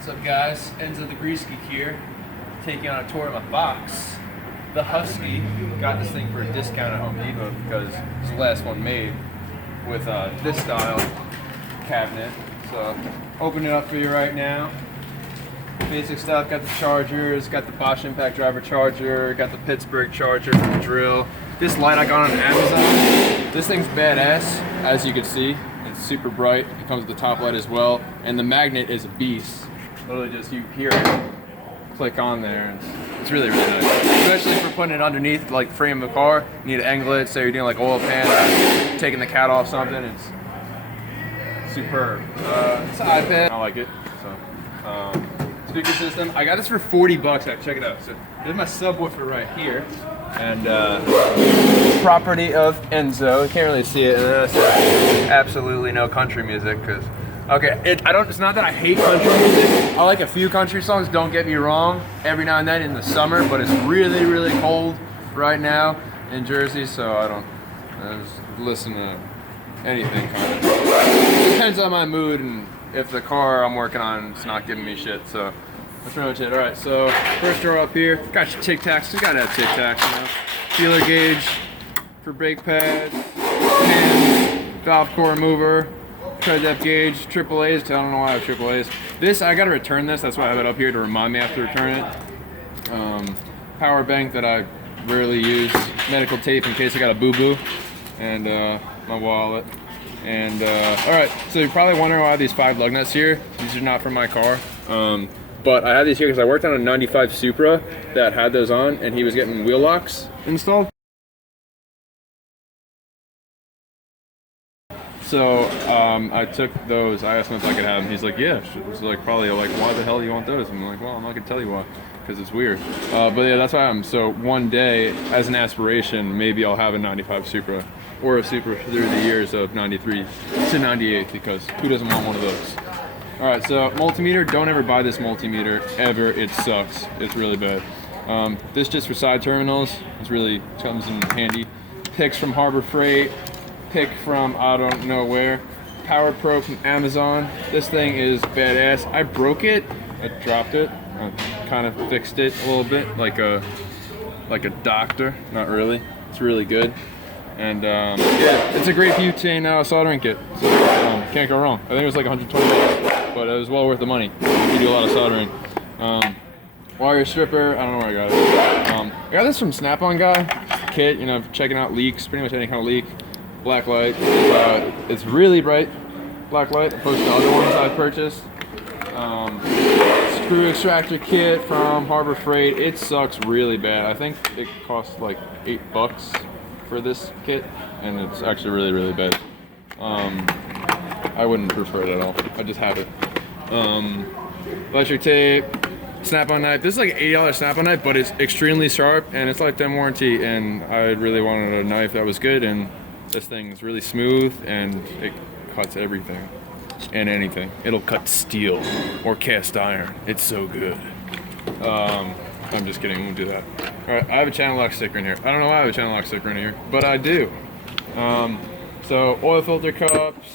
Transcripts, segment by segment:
What's up, guys? Enzo the Grease Geek here, taking on a tour of my box. The Husky. Got this thing for a discount at Home Depot because it's the last one made with this style cabinet. So, open it up for you right now. Basic stuff, got the chargers, got the Bosch Impact Driver charger, got the Pittsburgh charger for the drill. This light I got on Amazon. This thing's badass, as you can see. It's super bright. It comes with the top light as well. And the magnet is a beast. Literally just, you hear it, click on there, and it's really, really nice. Especially for putting it underneath like the frame of the car. You need to angle it, so you're doing like oil pan, or taking the cat off something. It's superb. It's an iPad. I like it. So, speaker system. I got this for 40 bucks. Check it out. So there's my subwoofer right here, and property of Enzo. You can't really see it. Absolutely no country music, because it's not that I hate country music. I like a few country songs. Don't get me wrong. Every now and then in the summer, but it's really, really cold right now in Jersey, so I don't just listen to anything kind of. It depends on my mood and if the car I'm working on is not giving me shit, so that's pretty much it. Alright, so first drawer up here, got your Tic Tacs. You gotta have Tic Tacs, you know. Feeler gauge for brake pads, and valve core remover, tread depth gauge, AAAs. I don't know why I have AAAs. This, I gotta return this, that's why I have it up here to remind me I have to return it. Power bank that I rarely use, medical tape in case I got a boo-boo, and my wallet. And alright, so you're probably wondering why I have these 5 lug nuts here. These are not from my car. But I have these here because I worked on a 95 Supra that had those on, and he was getting wheel locks installed. So I took those. I asked him if I could have them. He's like, yeah. It was like probably like, why the hell do you want those? I'm like, well, I'm not gonna tell you why, because it's weird. But yeah, that's why I'm. So one day, as an aspiration, maybe I'll have a 95 Supra or a Supra through the years of 93 to 98, because who doesn't want one of those? All right, so multimeter. Don't ever buy this multimeter ever. It sucks. It's really bad. This just for side terminals. It really comes in handy. Picks from Harbor Freight. Pick from I don't know where. Power Pro from Amazon. This thing is badass. I broke it. I dropped it. I kind of fixed it a little bit, like a doctor. Not really. It's really good. And yeah, it's a great butane soldering kit. So can't go wrong. I think it was like 120 bucks, but it was well worth the money. You do a lot of soldering. Wire stripper. I don't know where I got it. I got this from Snap-on guy. Kit, you know, checking out leaks. Pretty much any kind of leak. Black light. It's really bright black light opposed to other ones I've purchased. Screw extractor kit from Harbor Freight. It sucks really bad. I think it costs like 8 bucks for this kit, and it's actually really, really bad. I wouldn't prefer it at all. I just have it. Electric tape, Snap-on knife. This is like an $80 Snap-on knife, but it's extremely sharp and it's lifetime warranty, and I really wanted a knife that was good, and this thing is really smooth and it cuts everything and anything. It'll cut steel or cast iron. It's so good. I'm just kidding, I won't do that. Alright, I have a channel lock sticker in here. I don't know why I have a channel lock sticker in here, but I do. So oil filter cups,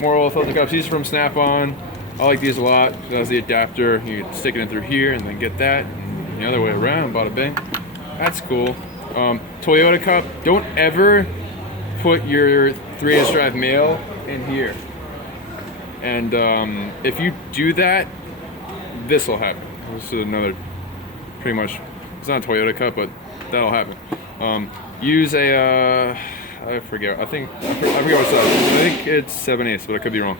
more oil filter cups. These are from Snap-on. I like these a lot. It has the adapter. You can stick it in through here and then get that. And the other way around, bada bing. That's cool. Toyota cup. Don't ever put your 3/8 drive mail in here. And if you do that, this will happen. This is another, pretty much, it's not a Toyota cup, but that'll happen. Use a, I forget what size. I think it's 7/8, but I could be wrong.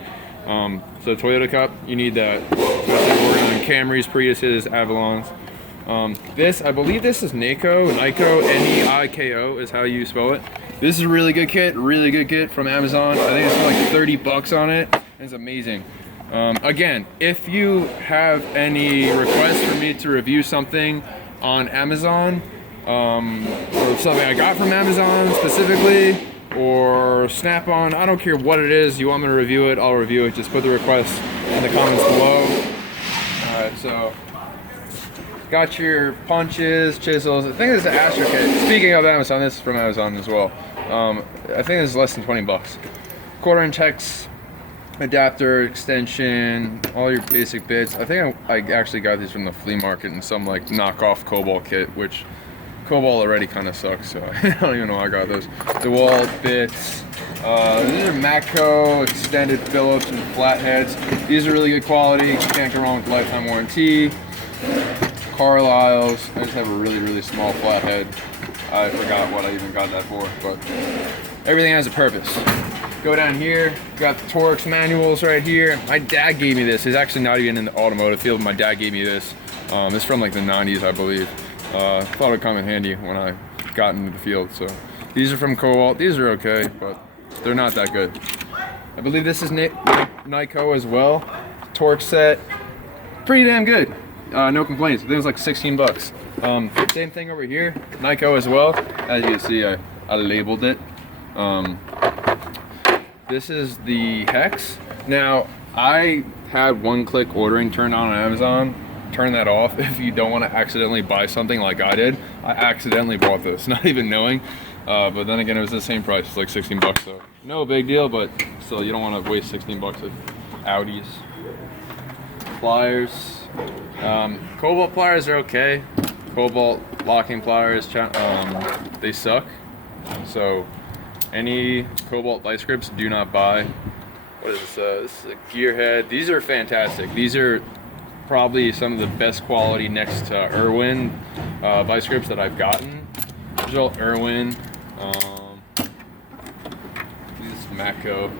So Toyota cup, you need that. Especially working on Camrys, Priuses, Avalons. This, I believe this is Neiko, N-E-I-K-O is how you spell it. This is a really good kit from Amazon. I think it's like 30 bucks on it. It's amazing. Again, if you have any requests for me to review something on Amazon, or something I got from Amazon specifically, or Snap-on, I don't care what it is, you want me to review it, I'll review it. Just put the request in the comments below. Alright, so got your punches, chisels. I think this is an Astro kit. Speaking of Amazon, this is from Amazon as well. I think this is less than 20 bucks. 1/4 inch hex adapter, extension, all your basic bits. I think I actually got these from the flea market in some like knockoff Cobalt kit, which Cobalt already kind of sucks, so I don't even know how I got those. DeWalt bits. These are Matco extended Phillips and flatheads. These are really good quality. Can't go wrong with lifetime warranty. Carlisle's. I just have a really small flathead. I forgot what I even got that for, but everything has a purpose. Go down here, got the Torx manuals right here. My dad gave me this. It's actually not even in the automotive field. My dad gave me this. It's from like the 90s, I believe. Thought it would come in handy when I got into the field. So these are from Cobalt. These are okay, but they're not that good. I believe this is Nyko as well. Torx set. Pretty damn good. No complaints. I think it was like 16 bucks. Same thing over here. Nyko as well. As you can see, I labeled it. This is the Hex. Now, I had one-click ordering turned on Amazon. Turn that off if you don't want to accidentally buy something like I did. I accidentally bought this, not even knowing. But then again, it was the same price. It's like 16 bucks, so no big deal, but still, you don't want to waste 16 bucks at Audis. Pliers. Cobalt pliers are okay. Cobalt locking pliers, they suck. So any Cobalt vice grips, do not buy. What is this? This is a Gearhead. These are fantastic. These are probably some of the best quality next to Irwin vice grips that I've gotten. These are all Irwin. These Matco.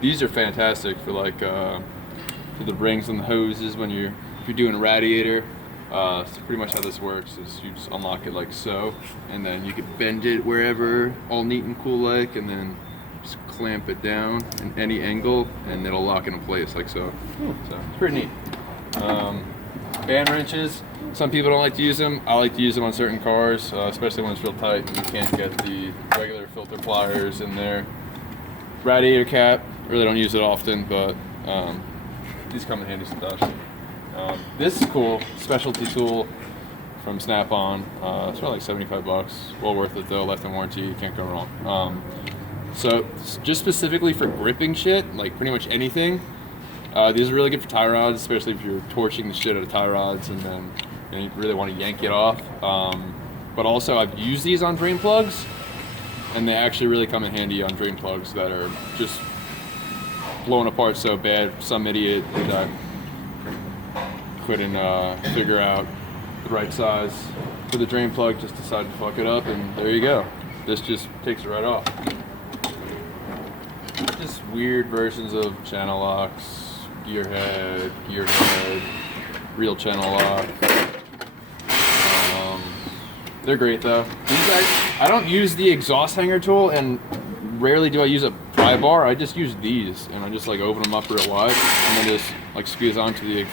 These are fantastic for like for the rings and the hoses when if you're doing a radiator. So pretty much how this works is you just unlock it like so, and then you can bend it wherever, all neat and cool like, and then just clamp it down in any angle, and it'll lock into place like so. So it's pretty neat. Band wrenches. Some people don't like to use them. I like to use them on certain cars, especially when it's real tight and you can't get the regular filter pliers in there. Radiator cap. Really don't use it often, but these come in handy sometimes. This is cool, specialty tool from Snap-on. It's probably like 75 bucks. Well worth it though, left in warranty, you can't go wrong. So just specifically for gripping shit, like pretty much anything, these are really good for tie rods, especially if you're torching the shit out of tie rods and then you really want to yank it off. But also I've used these on drain plugs, and they actually really come in handy on drain plugs that are just blown apart so bad. Some idiot that couldn't figure out the right size for the drain plug just decided to fuck it up, and there you go. This just takes it right off. Just weird versions of channel locks, gearhead, real channel lock. They're great though. These guys, I don't use the exhaust hanger tool, and rarely do I use a pry bar. I just use these, and I just like open them up real wide, and then just like squeeze onto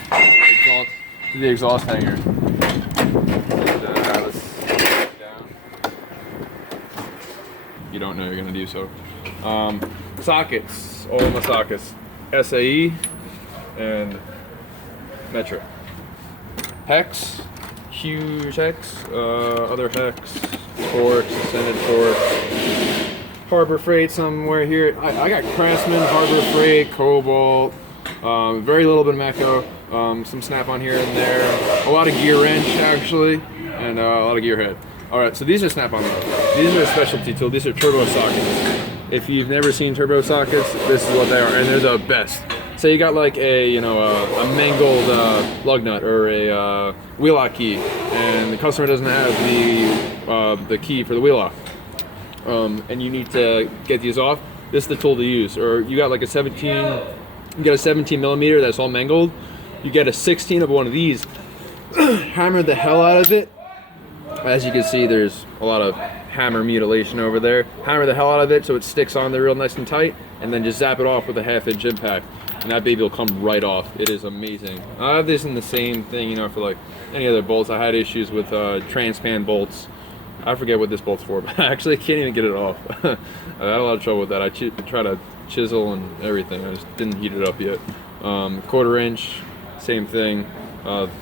the exhaust hanger. You don't know you're gonna do so. Sockets, all my sockets, SAE and Metro. Hex, huge hex, other hex, Torx, extended Torx. Harbor Freight somewhere here. I got Craftsman, Harbor Freight, Cobalt, very little bit of Matco, some Snap-on here and there, a lot of gear wrench actually, and a lot of gearhead. Alright, so these are Snap-on. These are a specialty tool. These are turbo sockets. If you've never seen turbo sockets, this is what they are, and they're the best. So you got like a mangled lug nut or a wheel lock key, and the customer doesn't have the key for the wheel lock. And you need to get these off. This is the tool to use. Or you got like a 17 millimeter that's all mangled. You get a 16 of one of these, hammer the hell out of it. As you can see, there's a lot of hammer mutilation over there. Hammer the hell out of it so it sticks on there real nice and tight, and then just zap it off with a 1/2 inch impact, and that baby will come right off. It is amazing. I have this in the same thing, for like any other bolts. I had issues with transpan bolts. I forget what this bolt's for, but I actually can't even get it off. I had a lot of trouble with that. I tried to chisel and everything. I just didn't heat it up yet. 1/4 inch, same thing.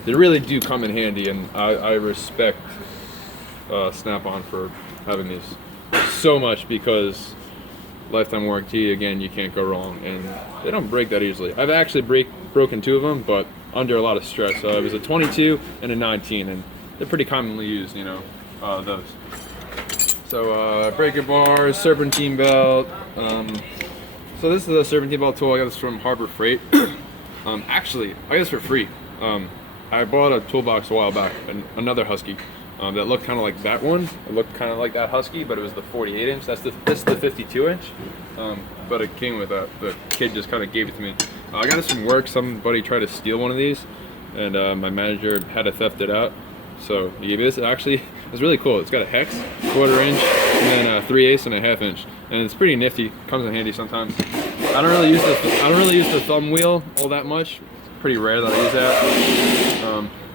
They really do come in handy, and I respect Snap-on for having these so much, because lifetime warranty. Again, you can't go wrong, and they don't break that easily. I've actually broken 2 of them, but under a lot of stress. So it was a 22 and a 19, and they're pretty commonly used, you know, those. So breaker bars, serpentine belt. So this is a serpentine belt tool. I got this from Harbor Freight. Actually, I got this for free. I bought a Toolbox a while back, another Husky. That looked kind of like that one. It looked kind of like that Husky, but it was the 48 inch. This is the 52 inch. But it came with that. The kid just kind of gave it to me. I got this from work. Somebody tried to steal one of these, and my manager had to theft it out. So he gave me this. It actually is really cool. It's got a hex, 1/4 inch, and then 3/8 and a 1/2 inch, and it's pretty nifty. Comes in handy sometimes. I don't really use the thumb wheel all that much. It's pretty rare that I use that.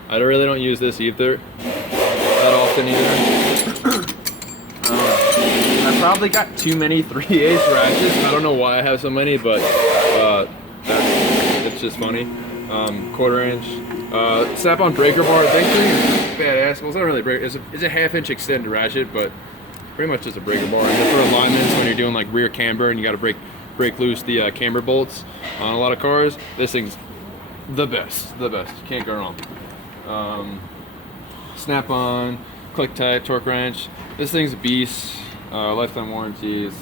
I really don't use this either that often either. I probably got too many 3/8 ratchets. I don't know why I have so many, but it's just funny. 1/4 inch. Snap-on breaker bar. That thing is badass. Well, it's not really a breaker. It's a 1/2 inch extended ratchet, but pretty much just a breaker bar. And for alignments, when you're doing like rear camber and you got to break loose the camber bolts on a lot of cars, this thing's the best. The best. You can't go wrong. Snap-on, click type, torque wrench. This thing's a beast. Lifetime warranties.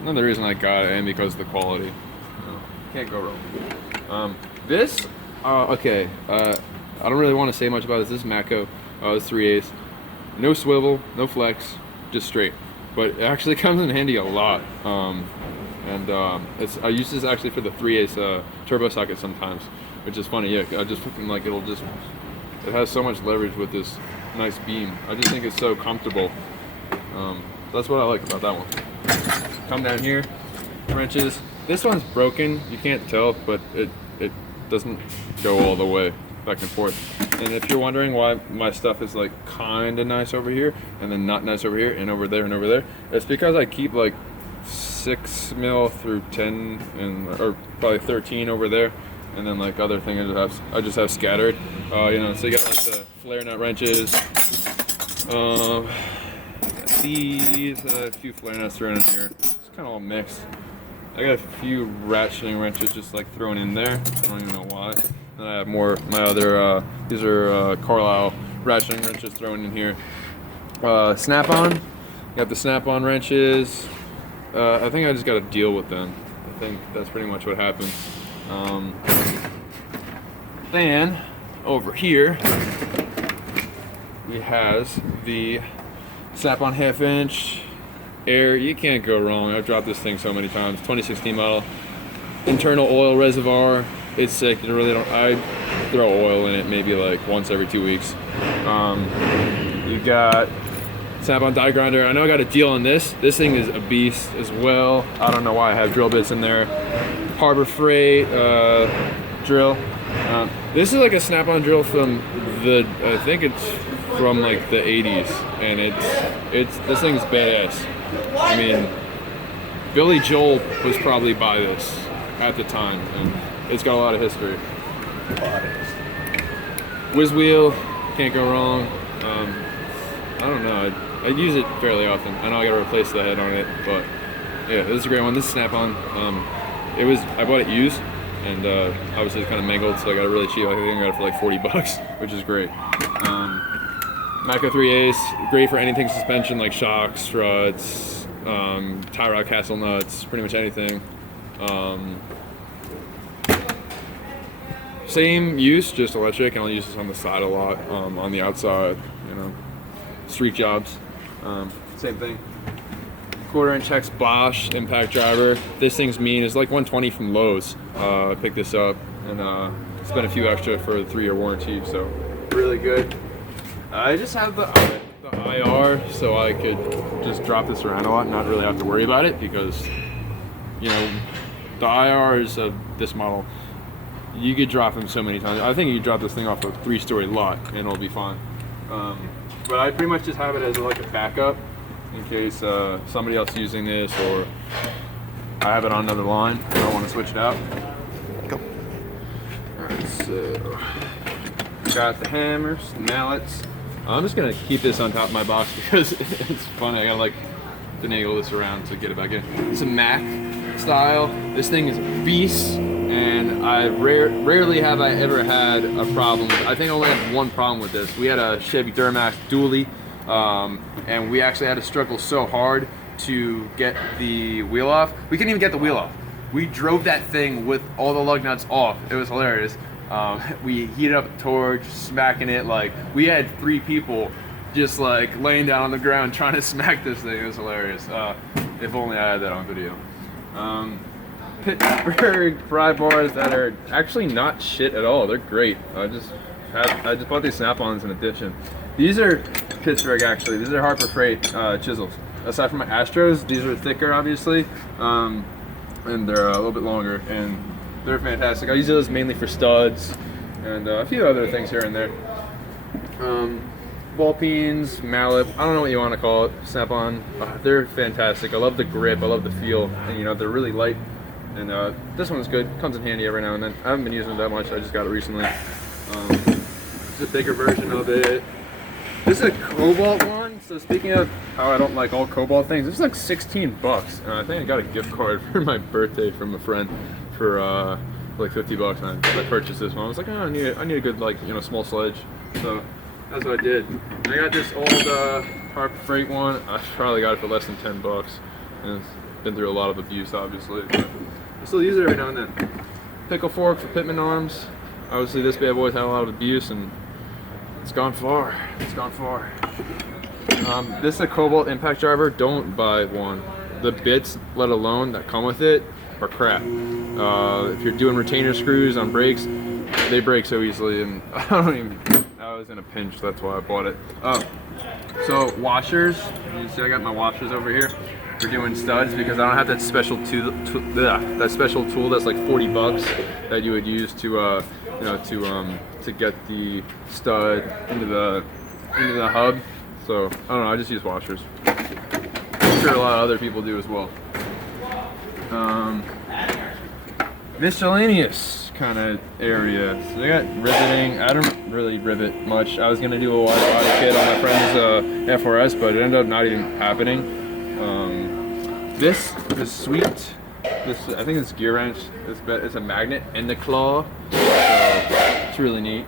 Another reason I got it, and because of the quality. Can't go wrong. This, okay. I don't really want to say much about this. This is Matco. It's 3/8. No swivel, no flex, just straight. But it actually comes in handy a lot. I use this actually for the 3/8 turbo socket sometimes, which is funny. Yeah, I just fucking like it has so much leverage with this nice beam. I just think it's so comfortable. That's what I like about that one. Come down here, wrenches. This one's broken. You can't tell, but it doesn't go all the way back and forth. And if you're wondering why my stuff is like kind of nice over here and then not nice over here and over there and over there, it's because I keep like 6 mil through 10 or probably 13 over there, and then like other things I just have scattered. You know, so you got like the flare nut wrenches. These a few flare nuts thrown in here. It's kind of all mixed. I got a few ratcheting wrenches just like thrown in there. I don't even know why. Then I have more. My other these are Carlisle ratcheting wrenches thrown in here. Snap-on. Got the snap-on wrenches. I think I just got to deal with them. I think that's pretty much what happened. Then over here we has the snap-on 1/2 inch air. You can't go wrong. I've dropped this thing so many times. 2016 model. Internal oil reservoir. It's sick. You really don't. I throw oil in it maybe like once every 2 weeks. You got snap-on die grinder. I know I got a deal on this. This thing is a beast as well. I don't know why I have drill bits in there. Harbor Freight drill. This is like a snap-on drill from I think it's from like the 80s, and this thing's badass. I mean, Billy Joel was probably by this at the time, and it's got a lot of history. Whiz wheel, can't go wrong. I don't know. I use it fairly often. I know I gotta replace the head on it, but yeah, this is a great one. This is Snap-on. I bought it used, and obviously it's kind of mangled, so I got it really cheap. I think I got it for like 40 bucks, which is great. Matco 3/8, great for anything suspension like shocks, struts, tie rod castle nuts, pretty much anything. Same use, just electric. I only use this on the side a lot, on the outside, you know, street jobs. Same thing. 1/4 inch hex Bosch impact driver. This thing's mean. It's like 120 from Lowe's. I picked this up and spent a few extra for the 3-year warranty, so really good. I just have the IR, so I could just drop this around a lot and not really have to worry about it, because, you know, the IRs of this model, you could drop them so many times. I think you could drop this thing off a 3-story lot and it'll be fine. But I pretty much just have it as like a backup in case somebody else is using this, or I have it on another line and I want to switch it out. Go. Alright, so got the hammers, the mallets. I'm just gonna keep this on top of my box because it's funny. I gotta like finagle this around to get it back in. It's a Mac style. This thing is a beast, and I rarely have I ever had a problem. I think I only had one problem with this. We had a Chevy Duramax dually, and we actually had to struggle so hard to get the wheel off. We couldn't even get the wheel off. We drove that thing with all the lug nuts off. It was hilarious. We heated up a torch, smacking it. Like, we had 3 people just like laying down on the ground trying to smack this thing. It was hilarious. If only I had that on video. Pittsburgh fry bars that are actually not shit at all. They're great. I just bought these Snap-ons in addition. These are Pittsburgh actually. These are Harbor Freight chisels. Aside from my Astros, these are thicker obviously, and they're a little bit longer, and they're fantastic. I use those mainly for studs and a few other things here and there. Ball peens, mallet, I don't know what you want to call it, Snap-on. They're fantastic. I love the grip, I love the feel, and you know, they're really light. And this one's good, comes in handy every now and then. I haven't been using it that much, I just got it recently. It's a bigger version of it. This is a Cobalt one, so speaking of how I don't like all Cobalt things, this is like 16 bucks. And I think I got a gift card for my birthday from a friend for like 50 bucks, and I purchased this one. I was like, oh, I need a good, like, you know, small sledge. So that's what I did. And I got this old Harbor Freight one. I probably got it for less than 10 bucks. And it's been through a lot of abuse, obviously. But I still use it every now and then. Pickle fork for Pitman arms. Obviously, this bad boy's had a lot of abuse, and it's gone far. It's gone far. This is a Cobalt impact driver. Don't buy one. The bits, let alone that come with it, are crap. If you're doing retainer screws on brakes, they break so easily, and I was in a pinch, that's why I bought it. So washers, you see I got my washers over here for doing studs, because I don't have that special tool that's like 40 bucks that you would use to you know, to get the stud into the hub. So I don't know, I just use washers. I'm sure a lot of other people do as well. Miscellaneous kind of area. So they got riveting. I don't really rivet much. I was gonna do a wide body kit on my friend's F4S, but it ended up not even happening. This is sweet. This, I think it's gear wrench. It's a magnet in the claw, so it's really neat.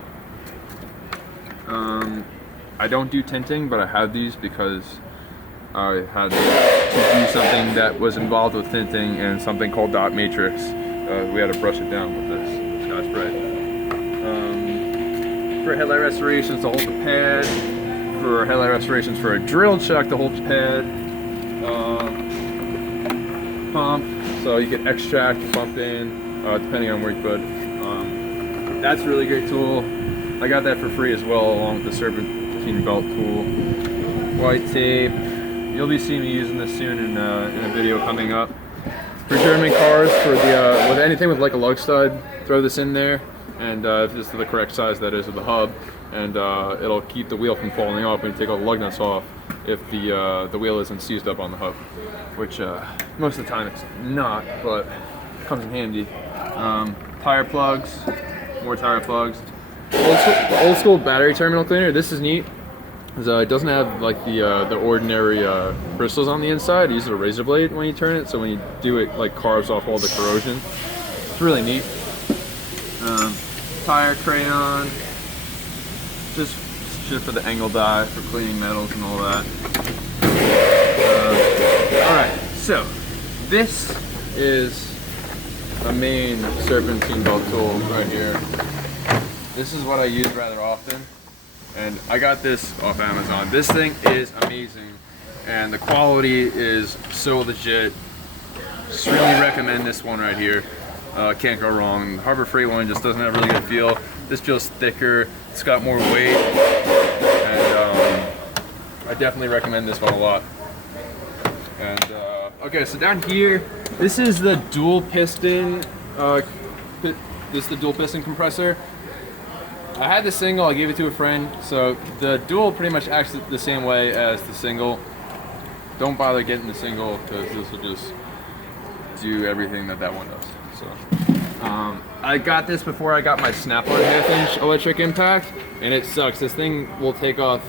I don't do tinting, but I have these because I had to do something that was involved with tinting and something called dot matrix. We had to brush it down with this Scotch Brite. For headlight restorations to hold the pad, for headlight restorations for a drill chuck to hold the pad, pump, so you can extract, pump in, depending on where you put. That's a really great tool. I got that for free as well, along with the serpentine belt tool. White tape. You'll be seeing me using this soon in a video coming up. For German cars, for the with anything with like a lug stud, throw this in there, and if this is the correct size that is of the hub, and it'll keep the wheel from falling off when you take all the lug nuts off if the wheel isn't seized up on the hub, which most of the time it's not, but it comes in handy. Tire plugs, more tire plugs. Old school battery terminal cleaner. This is neat. It doesn't have like the ordinary bristles on the inside. It uses a razor blade when you turn it, so when you do it, like carves off all the corrosion. It's really neat. Tire crayon, just shit for the angle die for cleaning metals and all that. All right, so this is a main serpentine belt tool right here. This is what I use rather often. And I got this off Amazon. This thing is amazing, and the quality is so legit. Just really recommend this one right here. Can't go wrong. The Harbor Freight one just doesn't have a really good feel. This feels thicker. It's got more weight, and I definitely recommend this one a lot. And okay, so down here, this is the dual piston. This is the dual piston compressor. I had the single, I gave it to a friend, so the dual pretty much acts the same way as the single. Don't bother getting the single, because this will just do everything that one does. So, I got this before I got my Snap-on 1/2 inch electric impact, and it sucks. This thing will take off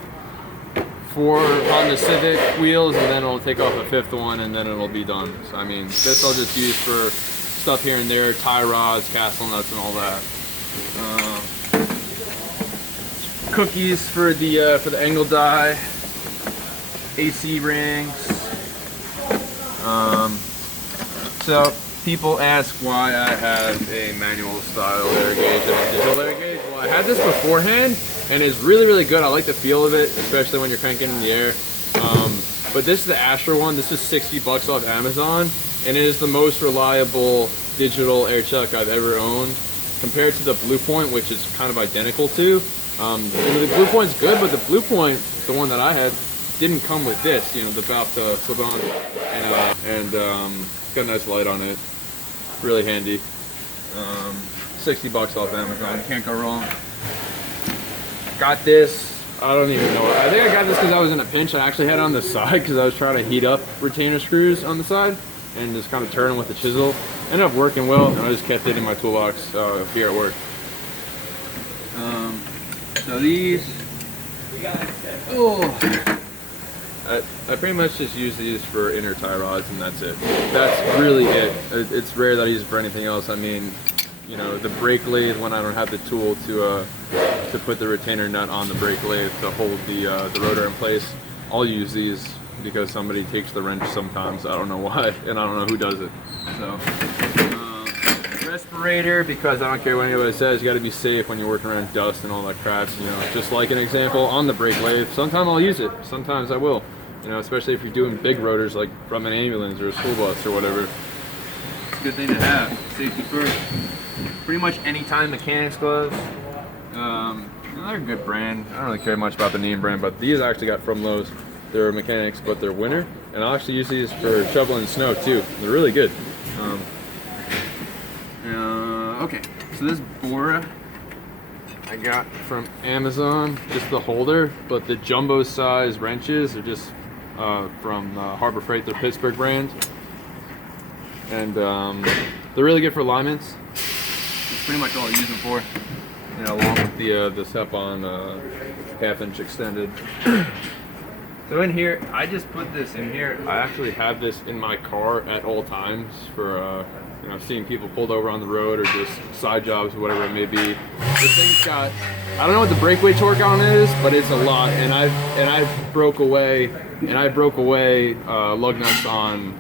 4 Honda Civic wheels, and then it'll take off a 5th one, and then it'll be done. So I mean, this I'll just use for stuff here and there, tie rods, castle nuts, and all that. Cookies for the angle die, AC rings. So people ask why I have a manual style air gauge and a digital air gauge. Well, I had this beforehand, and it's really good. I like the feel of it, especially when you're cranking in the air. But this is the Astro one. This is $60 off Amazon, and it is the most reliable digital air chuck I've ever owned, compared to the Blue Point, which is kind of identical to. The Blue Point's good, but the Blue Point, the one that I had, didn't come with this, you know, the valve to flip on, and it's got a nice light on it. Really handy. $60 off Amazon, can't go wrong. Got this, I don't even know. I think I got this because I was in a pinch. I actually had it on the side because I was trying to heat up retainer screws on the side and just kind of turn them with the chisel. Ended up working well, and I just kept it in my toolbox here at work. So these, I pretty much just use these for inner tie rods, and that's it. That's really it. It's rare that I use it for anything else. I mean, you know, the brake lathe, when I don't have the tool to put the retainer nut on the brake lathe to hold the rotor in place, I'll use these because somebody takes the wrench sometimes. I don't know why, and I don't know who does it. So, respirator, because I don't care what anybody says, you got to be safe when you're working around dust and all that crap. You know, just like an example on the brake lathe. Sometimes I'll use it. Sometimes I will. You know, especially if you're doing big rotors like from an ambulance or a school bus or whatever. It's a good thing to have. Safety first. Pretty much anytime mechanics gloves. They're a good brand. I don't really care much about the name brand, but these I actually got from Lowe's. They're mechanics, but they're winter, and I'll actually use these for shoveling snow too. They're really good. Okay, so this Bora I got from Amazon, just the holder, but the jumbo size wrenches are just from Harbor Freight, their Pittsburgh brand, and they're really good for alignments. That's pretty much all I use them for, you know, along with the step-on half-inch extended. So in here, I just put this in here. I actually have this in my car at all times for you know, seeing people pulled over on the road or just side jobs or whatever it may be. This thing's got, I don't know what the breakaway torque on it is, but it's a lot. And I broke away lug nuts on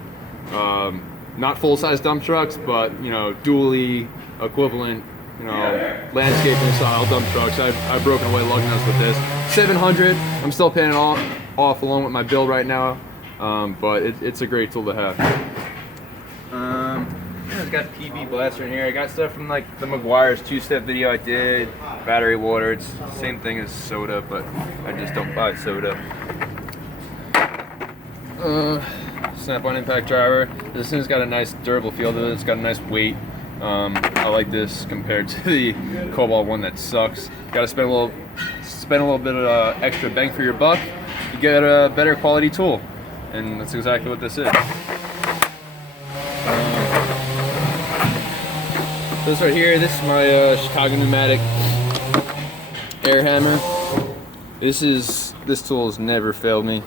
not full-size dump trucks, but you know, dually equivalent, you know, landscaping style dump trucks. I've broken away lug nuts with this. 700. I'm still paying it off along with my bill right now, but it's a great tool to have. It's got PB blaster in here. I got stuff from like the McGuire's 2-step video I did. Battery water. It's the same thing as soda, but I just don't buy soda. Snap-on impact driver. This thing's got a nice durable feel to it. It's got a nice weight. I like this compared to the Cobalt one that sucks. Got to spend a little bit of extra bang for your buck. You get a better quality tool, and that's exactly what this is. This right here, this is my Chicago Pneumatic air hammer. This tool has never failed me.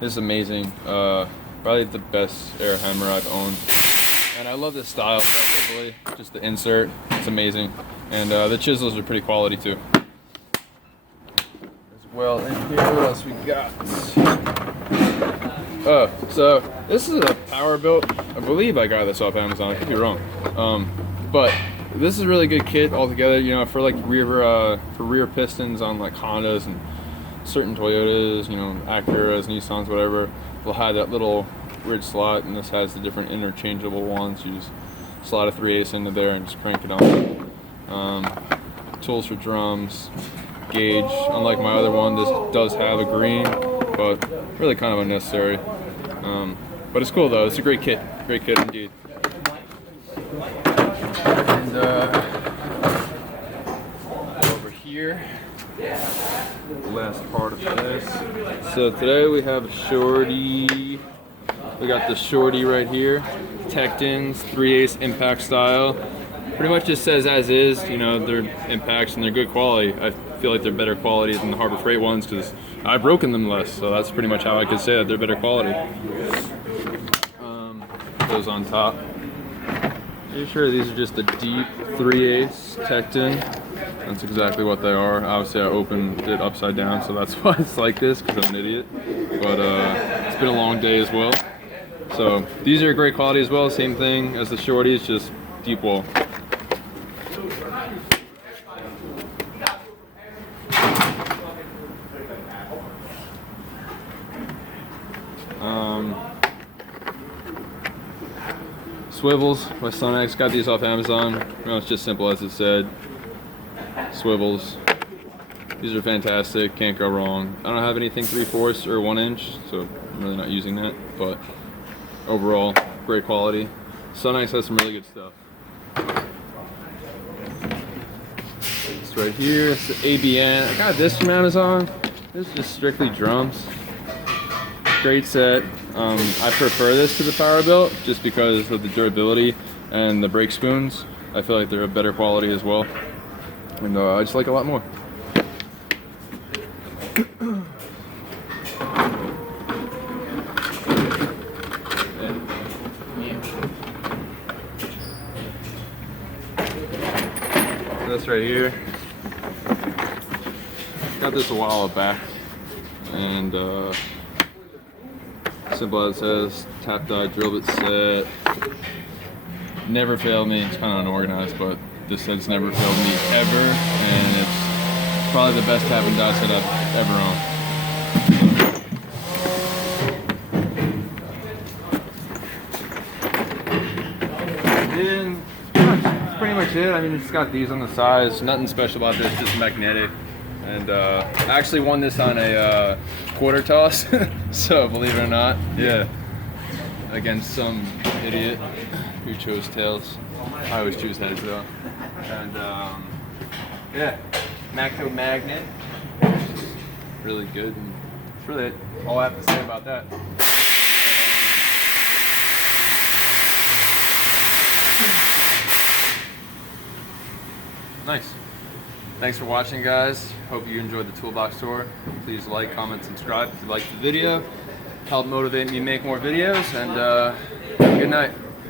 This is amazing. Probably the best air hammer I've owned. And I love this style specifically, just the insert, it's amazing. And the chisels are pretty quality too. As well in here, what else we got? Oh, so this is a power built. I believe I got this off Amazon, I could be wrong. But this is a really good kit altogether, you know, for like rear pistons on like Hondas and certain Toyotas, you know, Acuras, Nissans, whatever. They'll have that little ridge slot, and this has the different interchangeable ones. You just slide a 3/8 into there and just crank it on. Tools for drums, gauge. Unlike my other one, this does have a green, but really kind of unnecessary. But it's cool though. It's a great kit indeed. And over here, the last part of this. So today we have a shorty. We got the shorty right here, Tectons 3/8 impact style. pretty much just says as is. You know, they're impacts and they're good quality. I feel like they're better quality than the Harbor Freight ones because I've broken them less, so that's pretty much how I could say that they're better quality. Those on top. Pretty sure these are just the deep 3/8 Tecton. That's exactly what they are. Obviously I opened it upside down, so that's why it's like this, because I'm an idiot. But it's been a long day as well. So these are great quality as well, same thing as the shorties, just deep wall. Swivels by Sunex, got these off Amazon. You know, it's just simple as it said. Swivels. These are fantastic, can't go wrong. I don't have anything 3/4 or 1 inch, so I'm really not using that, but overall, great quality. Sunex has some really good stuff. It's right here, it's the ABN. I got this from Amazon. This is just strictly drums. Great set. I prefer this to the Power Belt just because of the durability and the brake spoons. I feel like they're a better quality as well, and I just like it a lot more. So this right here, got this a while back, and simple as it says, tap die drill bit set. Never failed me. It's kind of unorganized, but this set's never failed me ever, and it's probably the best tap and die set I've ever owned. And that's pretty much it. I mean, it's got these on the sides. Nothing special about this, just magnetic. And I actually won this on a quarter toss, so believe it or not, yeah, against some idiot who chose tails. I always choose heads though. And yeah, Matco magnet, really good. And that's really all I have to say about that. Nice. Thanks for watching, guys. Hope you enjoyed the Toolbox tour. Please like, comment, subscribe if you liked the video. Help motivate me to make more videos, and have a good night.